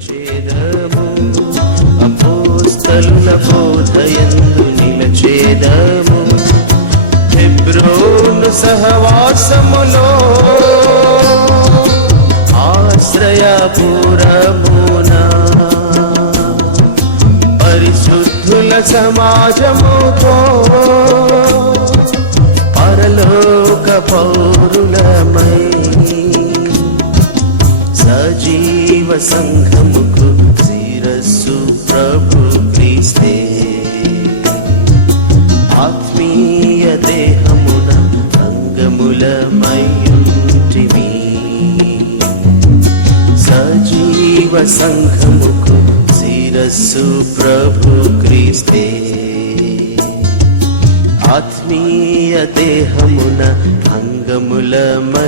నిలిచేదము, అపోస్తలుల బోధయందు నిలిచేదము, హెబ్రోను సహవాసములో ఆశ్రయపురమున పరిశుద్ధుల సమాజముతో పరలోక పౌరులమై సజీవ సంఘముకు శిరస్సు ప్రభు క్రీస్తే, ఆత్మీయ దేహమున అంగములమయుంటిమి. సజీవ సంఘముకు శిరస్సు ప్రభు క్రీస్తే, ఆత్మీయ దేహమున అంగములమయుంటిమి.